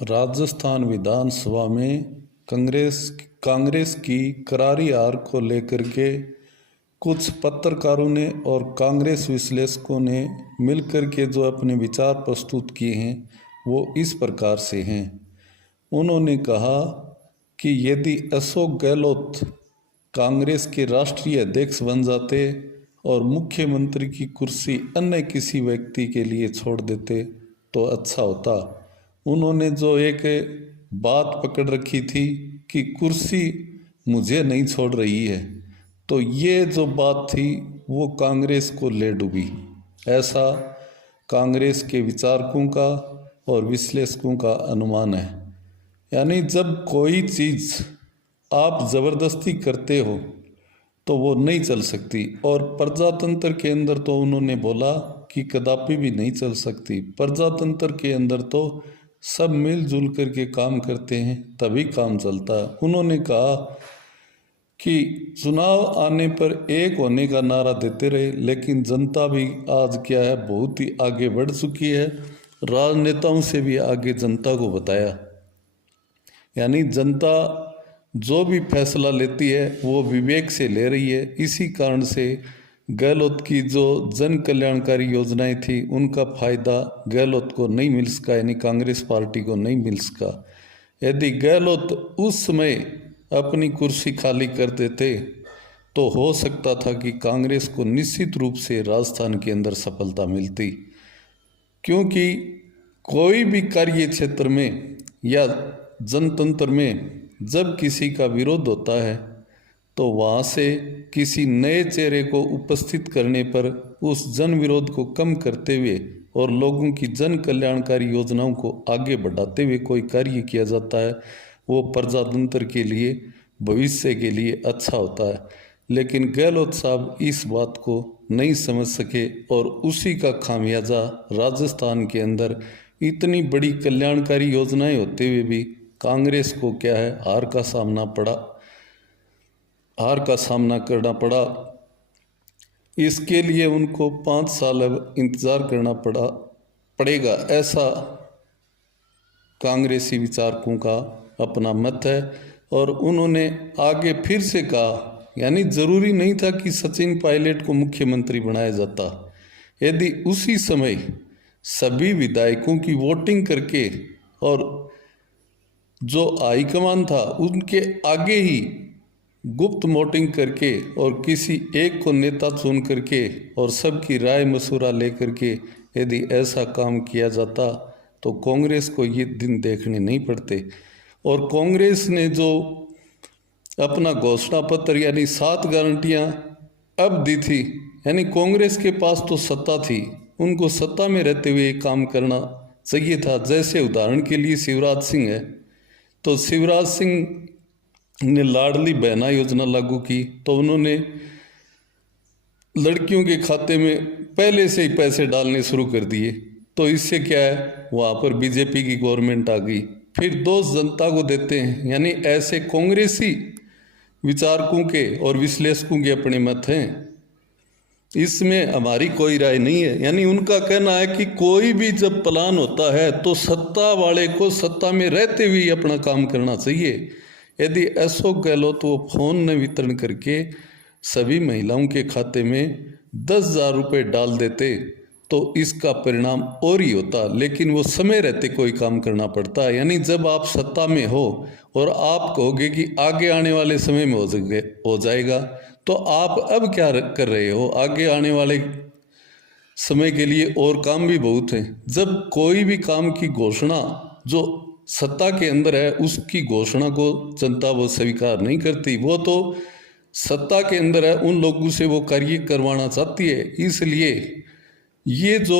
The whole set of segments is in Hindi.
राजस्थान विधानसभा में कांग्रेस की करारी हार को लेकर के कुछ पत्रकारों ने और कांग्रेस विश्लेषकों ने मिलकर के जो अपने विचार प्रस्तुत किए हैं वो इस प्रकार से हैं। उन्होंने कहा कि यदि अशोक गहलोत कांग्रेस के राष्ट्रीय अध्यक्ष बन जाते और मुख्यमंत्री की कुर्सी अन्य किसी व्यक्ति के लिए छोड़ देते तो अच्छा होता। उन्होंने जो एक बात पकड़ रखी थी कि कुर्सी मुझे नहीं छोड़ रही है, तो ये जो बात थी वो कांग्रेस को ले डूबी, ऐसा कांग्रेस के विचारकों का और विश्लेषकों का अनुमान है। यानी जब कोई चीज़ आप ज़बरदस्ती करते हो तो वो नहीं चल सकती, और प्रजातंत्र के अंदर तो उन्होंने बोला कि कदापि भी नहीं चल सकती। प्रजातंत्र के अंदर तो सब मिलजुल करके काम करते हैं तभी काम चलता है। उन्होंने कहा कि चुनाव आने पर एक होने का नारा देते रहे, लेकिन जनता भी आज क्या है, बहुत ही आगे बढ़ चुकी है। राजनेताओं से भी आगे जनता को बताया, यानी जनता जो भी फैसला लेती है वो विवेक से ले रही है। इसी कारण से गहलोत की जो जन कल्याणकारी योजनाएं थी उनका फायदा गहलोत को नहीं मिल सका, यानी कांग्रेस पार्टी को नहीं मिल सका। यदि गहलोत उस समय अपनी कुर्सी खाली कर देते तो हो सकता था कि कांग्रेस को निश्चित रूप से राजस्थान के अंदर सफलता मिलती, क्योंकि कोई भी कार्य क्षेत्र में या जनतंत्र में जब किसी का विरोध होता है तो वहाँ से किसी नए चेहरे को उपस्थित करने पर उस जन विरोध को कम करते हुए और लोगों की जन कल्याणकारी योजनाओं को आगे बढ़ाते हुए कोई कार्य किया जाता है, वो प्रजातंत्र के लिए, भविष्य के लिए अच्छा होता है। लेकिन गहलोत साहब इस बात को नहीं समझ सके और उसी का खामियाजा राजस्थान के अंदर इतनी बड़ी कल्याणकारी योजनाएं होते हुए भी कांग्रेस को क्या है, हार का सामना करना पड़ा। इसके लिए उनको 5 साल अब इंतज़ार करना पड़ेगा, ऐसा कांग्रेसी विचारकों का अपना मत है। और उन्होंने आगे फिर से कहा, यानी ज़रूरी नहीं था कि सचिन पायलट को मुख्यमंत्री बनाया जाता। यदि उसी समय सभी विधायकों की वोटिंग करके और जो हाईकमान था उनके आगे ही गुप्त वोटिंग करके और किसी एक को नेता चुन करके और सबकी राय मशवरा लेकर के यदि ऐसा काम किया जाता तो कांग्रेस को ये दिन देखने नहीं पड़ते। और कांग्रेस ने जो अपना घोषणा पत्र यानी 7 गारंटियां अब दी थी, यानी कांग्रेस के पास तो सत्ता थी, उनको सत्ता में रहते हुए काम करना चाहिए था। जैसे उदाहरण के लिए शिवराज सिंह है, तो शिवराज सिंह ने लाडली बहना योजना लागू की, तो उन्होंने लड़कियों के खाते में पहले से ही पैसे डालने शुरू कर दिए। तो इससे क्या है, वहाँ पर बीजेपी की गवर्नमेंट आ गई। फिर दोष जनता को देते हैं, यानी ऐसे कांग्रेसी विचारकों के और विश्लेषकों के अपने मत हैं, इसमें हमारी कोई राय नहीं है। यानी उनका कहना है कि कोई भी जब प्लान होता है तो सत्ता वाले को सत्ता में रहते हुए अपना काम करना चाहिए। यदि अशोक गहलोत वो फोन न वितरण करके सभी महिलाओं के खाते में 10,000 रुपये डाल देते तो इसका परिणाम और ही होता, लेकिन वो समय रहते कोई काम करना पड़ता है। यानी जब आप सत्ता में हो और आप कहोगे कि आगे आने वाले समय में हो जाएगा, तो आप अब क्या कर रहे हो, आगे आने वाले समय के लिए और काम भी बहुत है। जब कोई भी काम की घोषणा जो सत्ता के अंदर है उसकी घोषणा को जनता वो स्वीकार नहीं करती, वो तो सत्ता के अंदर है उन लोगों से वो कार्य करवाना चाहती है। इसलिए ये जो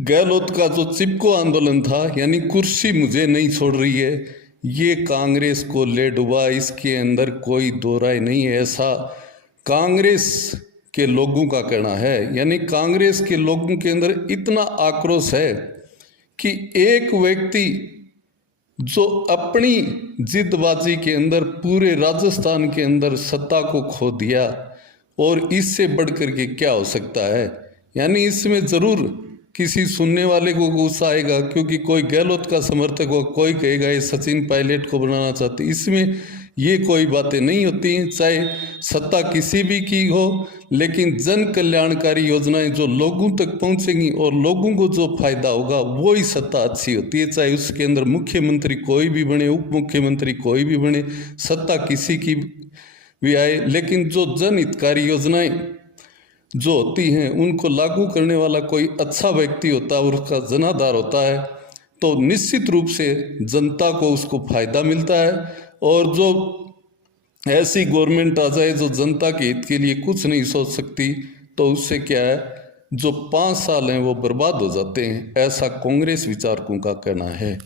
गहलोत का जो चिपको आंदोलन था, यानी कुर्सी मुझे नहीं छोड़ रही है, ये कांग्रेस को ले डुबा, इसके अंदर कोई दो राय नहीं है, ऐसा कांग्रेस के लोगों का कहना है। यानी कांग्रेस के लोगों के अंदर इतना आक्रोश है कि एक व्यक्ति जो अपनी जिद्दबाजी के अंदर पूरे राजस्थान के अंदर सत्ता को खो दिया, और इससे बढ़ कर के क्या हो सकता है। यानी इसमें ज़रूर किसी सुनने वाले को गुस्सा आएगा, क्योंकि कोई गहलोत का समर्थक हो, कोई कहेगा ये सचिन पायलट को बनाना चाहते। इसमें ये कोई बातें नहीं होती, चाहे सत्ता किसी भी की हो, लेकिन जन कल्याणकारी योजनाएं जो लोगों तक पहुंचेंगी और लोगों को जो फायदा होगा वो ही सत्ता अच्छी होती है। चाहे उसके अंदर मुख्यमंत्री कोई भी बने, उप मुख्यमंत्री कोई भी बने, सत्ता किसी की भी आए, लेकिन जो जन हितकारी योजनाएं जो होती हैं उनको लागू करने वाला कोई अच्छा व्यक्ति होता है और उसका जनाधार होता है, तो निश्चित रूप से जनता को उसको फायदा मिलता है। और जो ऐसी गवर्नमेंट आ जाए जो जनता के हित के लिए कुछ नहीं सोच सकती, तो उससे क्या है, जो 5 साल हैं वो बर्बाद हो जाते हैं, ऐसा कांग्रेस विचारकों का कहना है।